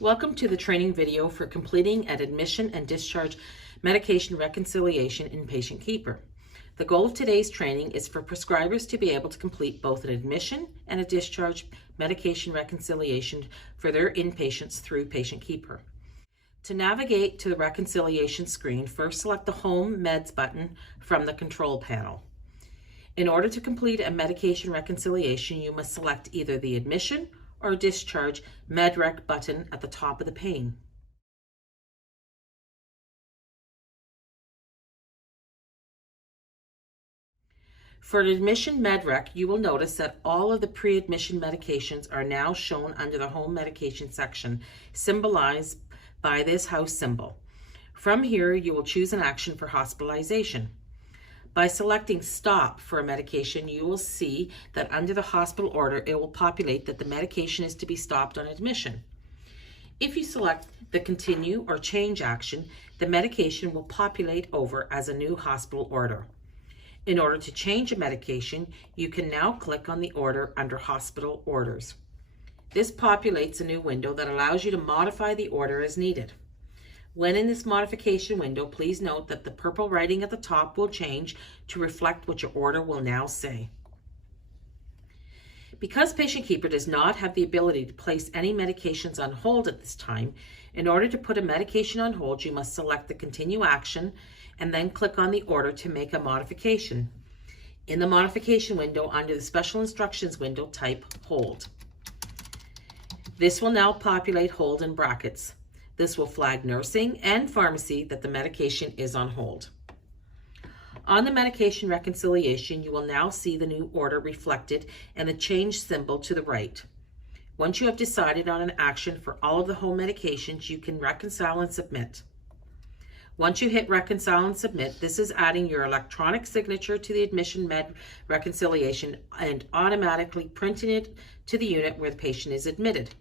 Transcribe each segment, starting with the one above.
Welcome to the training video for completing an admission and discharge medication reconciliation in Patient Keeper. The goal of today's training is for prescribers to be able to complete both an admission and a discharge medication reconciliation for their inpatients through Patient Keeper. To navigate to the reconciliation screen, first select the Home Meds button from the control panel. In order to complete a medication reconciliation, you must select either the admission or discharge MedRec button at the top of the pane. For an admission MedRec, you will notice that all of the pre-admission medications are now shown under the home medication section, symbolized by this house symbol. From here, you will choose an action for hospitalization. By selecting Stop for a medication, you will see that under the hospital order, it will populate that the medication is to be stopped on admission. If you select the Continue or Change action, the medication will populate over as a new hospital order. In order to change a medication, you can now click on the order under Hospital Orders. This populates a new window that allows you to modify the order as needed. When in this modification window, please note that the purple writing at the top will change to reflect what your order will now say. Because Patient Keeper does not have the ability to place any medications on hold at this time, in order to put a medication on hold, you must select the Continue action and then click on the order to make a modification. In the modification window, under the Special Instructions window, type Hold. This will now populate Hold in brackets. This will flag nursing and pharmacy that the medication is on hold. On the medication reconciliation, you will now see the new order reflected and the change symbol to the right. Once you have decided on an action for all of the home medications, you can reconcile and submit. Once you hit Reconcile and Submit, this is adding your electronic signature to the admission med reconciliation and automatically printing it to the unit where the patient is admitted.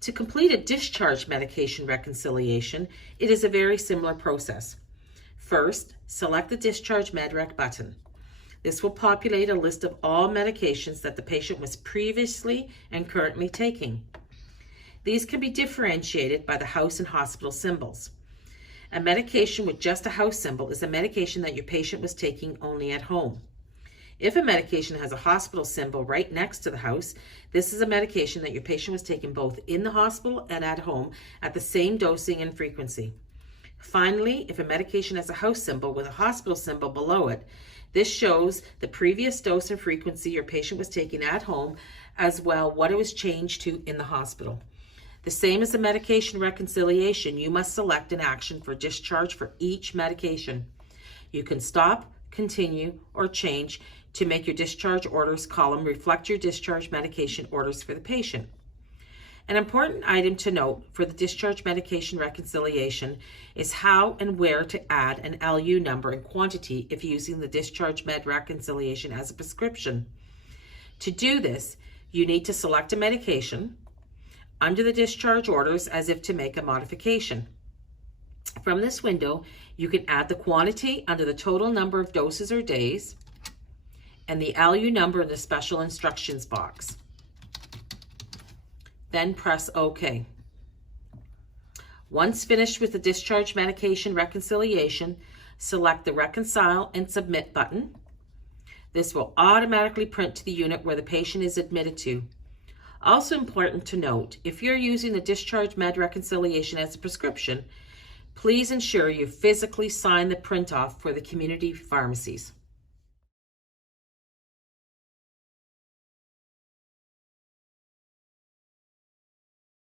To complete a discharge medication reconciliation, it is a very similar process. First, select the Discharge MedRec button. This will populate a list of all medications that the patient was previously and currently taking. These can be differentiated by the house and hospital symbols. A medication with just a house symbol is a medication that your patient was taking only at home. If a medication has a hospital symbol right next to the house, this is a medication that your patient was taking both in the hospital and at home at the same dosing and frequency. Finally, if a medication has a house symbol with a hospital symbol below it, this shows the previous dose and frequency your patient was taking at home, as well what it was changed to in the hospital. The same as the medication reconciliation, you must select an action for discharge for each medication. You can stop, continue, or change to make your discharge orders column reflect your discharge medication orders for the patient. An important item to note for the discharge medication reconciliation is how and where to add an LU number and quantity if using the discharge med reconciliation as a prescription. To do this, you need to select a medication under the discharge orders as if to make a modification. From this window, you can add the quantity under the total number of doses or days and the LU number in the special instructions box. Then press OK. Once finished with the discharge medication reconciliation, select the Reconcile and Submit button. This will automatically print to the unit where the patient is admitted to. Also important to note, if you're using the discharge med reconciliation as a prescription, please ensure you physically sign the print off for the community pharmacies.